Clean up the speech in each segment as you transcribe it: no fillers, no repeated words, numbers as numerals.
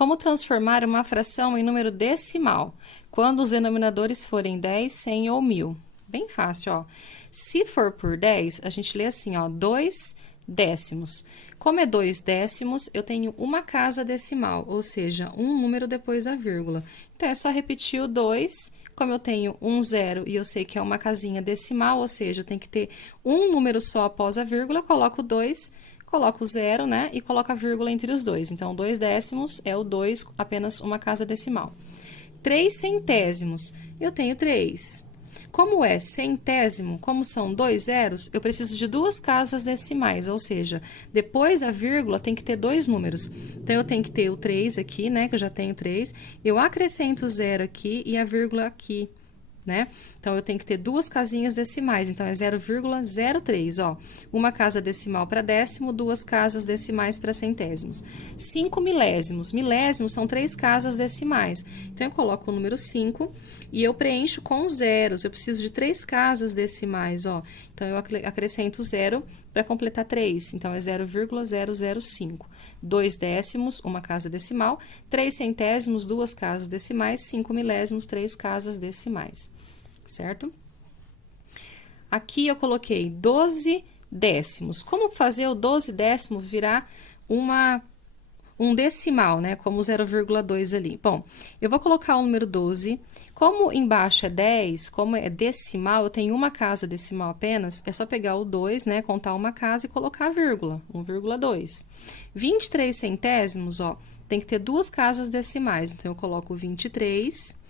Como transformar uma fração em número decimal, quando os denominadores forem 10, 100 ou 1000? Bem fácil, ó. Se for por 10, a gente lê assim, ó, 2 décimos. Como é 2 décimos, eu tenho uma casa decimal, ou seja, um número depois da vírgula. Então, é só repetir o 2, como eu tenho um zero e eu sei que é uma casinha decimal, ou seja, eu tenho que ter um número só após a vírgula, eu coloco 2, coloco o zero, né, e coloco a vírgula entre os dois. Então, 2 décimos é o 2, apenas uma casa decimal. 3 centésimos, eu tenho 3. Como é centésimo, como são 2 zeros, eu preciso de duas casas decimais, ou seja, depois da vírgula tem que ter dois números. Então, eu tenho que ter o 3 aqui, né, que eu já tenho 3, eu acrescento o zero aqui e a vírgula aqui, né? Então, eu tenho que ter duas casinhas decimais, então, é 0,03, ó. Uma casa decimal para décimo, duas casas decimais para centésimos. 5 milésimos. Milésimos são 3 casas decimais. Então, eu coloco o número 5 e eu preencho com zeros. Eu preciso de 3 casas decimais, ó. Então, eu acrescento zero para completar 3. Então, é 0,005. 2 décimos, uma casa decimal. 3 centésimos, duas casas decimais. 5 milésimos, 3 casas decimais. Certo? Aqui eu coloquei 12 décimos. Como fazer o 12 décimos virar um decimal, né? Como 0,2 ali. Bom, eu vou colocar o número 12. Como embaixo é 10, como é decimal, eu tenho uma casa decimal apenas, é só pegar o 2, né? Contar uma casa e colocar a vírgula, 1,2. 23 centésimos, ó, tem que ter duas casas decimais. Então, eu coloco 23.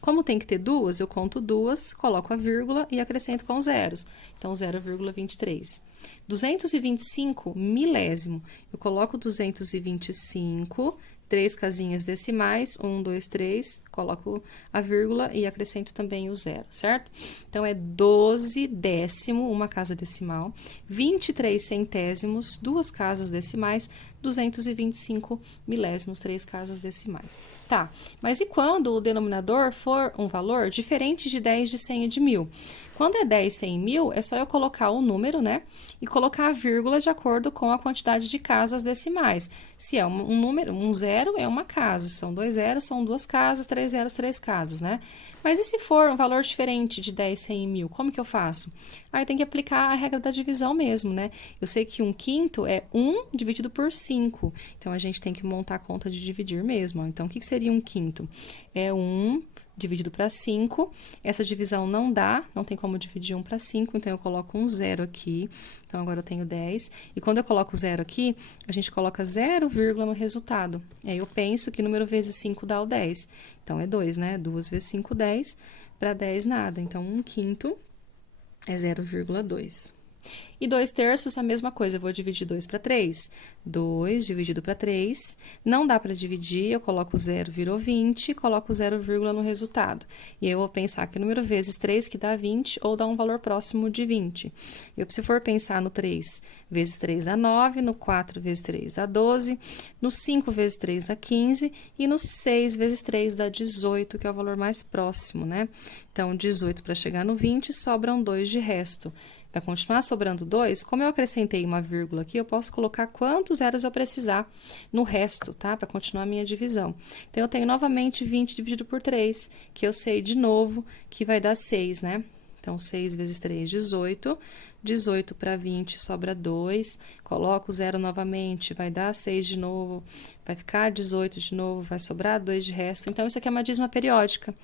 Como tem que ter duas, eu conto duas, coloco a vírgula e acrescento com zeros. Então, 0,23. 225 milésimo. Eu coloco 225, 3 casinhas decimais, 1, 2, 3, coloco a vírgula e acrescento também o zero, certo? Então, é 12 décimo, uma casa decimal, 23 centésimos, duas casas decimais, 225 milésimos, 3 casas decimais. Tá, mas e quando o denominador for um valor diferente de 10, de 100 e de 1000? Quando é 10, 100 e 1000, é só eu colocar o número, né? E colocar a vírgula de acordo com a quantidade de casas decimais. Se é um número, um zero é uma casa, são 2 zeros, são duas casas, 3 zeros, 3 casas, né? Mas e se for um valor diferente de 10, 100 e 1000, como que eu faço? Aí tem que aplicar a regra da divisão mesmo, né? Eu sei que 1/5 é 1 dividido por 5. Então, a gente tem que montar a conta de dividir mesmo, ó. Então, o que seria 1/5? É 1 dividido para 5. Essa divisão não dá, não tem como dividir 1 para 5, então eu coloco um zero aqui. Então, agora eu tenho 10. E quando eu coloco zero aqui, a gente coloca 0, no resultado. Aí, eu penso que número vezes 5 dá o 10. Então, é 2, né? 2 vezes 5, 10. Para 10, nada. Então, 1/5 é 0,2. E 2 terços, a mesma coisa, eu vou dividir 2 para 3. 2 dividido para 3, não dá para dividir, eu coloco 0, virou 20, coloco 0, no resultado. E aí, eu vou pensar que número vezes 3, que dá 20, ou dá um valor próximo de 20. Se for pensar no 3 vezes 3 dá 9, no 4 vezes 3 dá 12, no 5 vezes 3 dá 15, e no 6 vezes 3 dá 18, que é o valor mais próximo, né? Então, 18 para chegar no 20, sobram 2 de resto. Para continuar sobrando 2, como eu acrescentei uma vírgula aqui, eu posso colocar quantos zeros eu precisar no resto, tá? Para continuar a minha divisão. Então, eu tenho novamente 20 dividido por 3, que eu sei de novo que vai dar 6, né? Então, 6 vezes 3, 18. 18 para 20 sobra 2. Coloco o zero novamente, vai dar 6 de novo. Vai ficar 18 de novo, vai sobrar 2 de resto. Então, isso aqui é uma dízima periódica,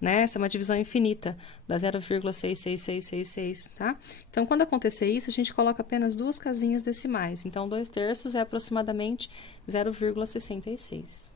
né? Essa é uma divisão infinita, dá 0,66666, tá? Então, quando acontecer isso, a gente coloca apenas duas casinhas decimais. Então, 2 terços é aproximadamente 0,66.